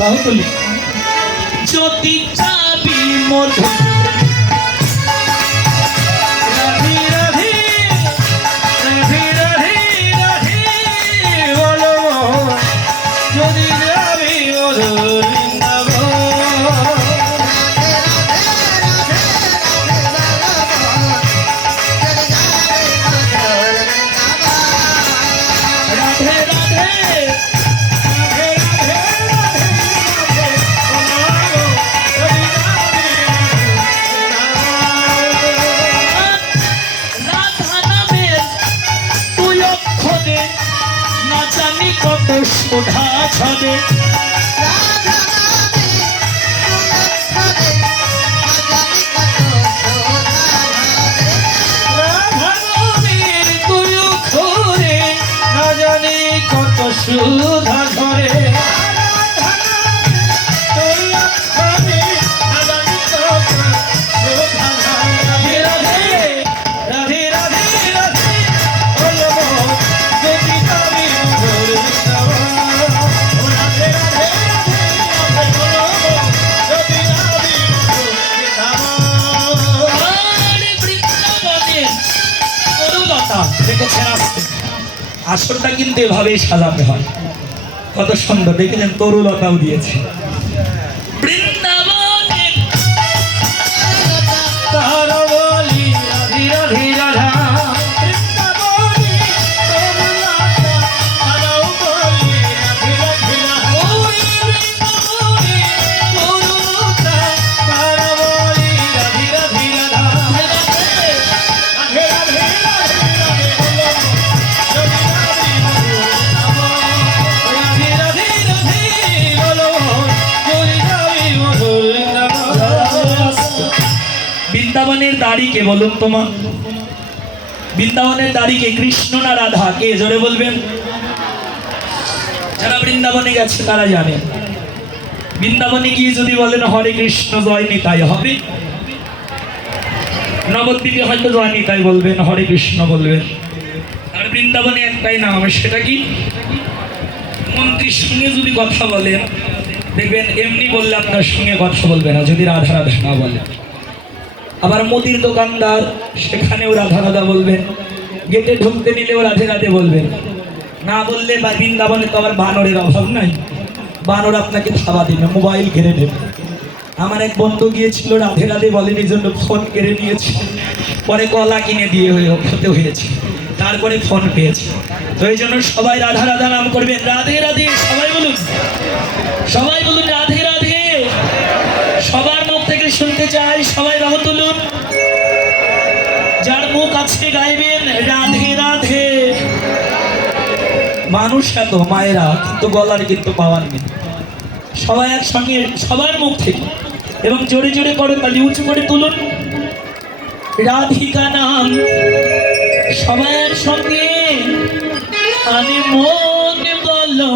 বাহুতুলি যদি চাবি মধু সুধা ছবে তুই ঘরে না জানি কত সুধা ধরে আসরটা কিন্তু এভাবেই সাজাতে হয়। কত সুন্দর দেখেছেন, তরুলতাও দিয়েছে। বৃন্দাবনে তার বলি রাধি রাধি রাধা বৃন্দাবনের দাড়ি কে বলুন তোমা? বৃন্দাবনের দাড়ি কে, কৃষ্ণ না রাধা? কে জোরে বলবেন। যারা বৃন্দাবনে গেছে তারা জানেন, বৃন্দাবনে গিয়ে যদি বলেন হরে কৃষ্ণ জয় নিতাই হবে। নবদ্বীপে হয়তো জয় নিতাই বলবেন, হরে কৃষ্ণ বলবেন। আর বৃন্দাবনে একটাই নাম, সেটা কি? মন্ত্রীর সঙ্গে যদি কথা বলেন দেখবেন এমনি বললে আপনার সঙ্গে কথা বলবে না, যদি রাধা রাধা না বলে। আবার মুদির দোকানদার, সেখানেও রাধা রাধা বলবেন। গেটে ঢুকতে নিলেও রাধে রাধে বলবেন। না বললে বা বৃন্দাবনে তো আবার বানরের অভাব নাই, বানর আপনাকে খাওয়া দিবে, মোবাইল কেড়ে নেবে। আমার এক বন্ধু গিয়েছিল, রাধে রাধে বলেনি জন্য ফোন কেড়ে নিয়েছে, পরে কলা কিনে দিয়ে হতে হয়েছে, তারপরে ফোন পেয়েছে। তো এই জন্য সবাই রাধা রাধা নাম করবেন। রাধে রাধে সবাই বলুন, সবাই বলুন রাধে রাধে। সবার মুখ থেকে শুনতে চাই, সবাই বাহু তুলুন। যার মুখ আছে গাইবেন রাধে রাধে। মানুষ এত মায়েরা, কিন্তু গলার কিন্তু পাওয়ার নেই। সবাই একসঙ্গে সবার মুখ থেকে এবং জোরে জোরে করে তালি উঁচু করে তুলুন। রাধিকা নাম সবাই একসঙ্গে। আমি মন বলো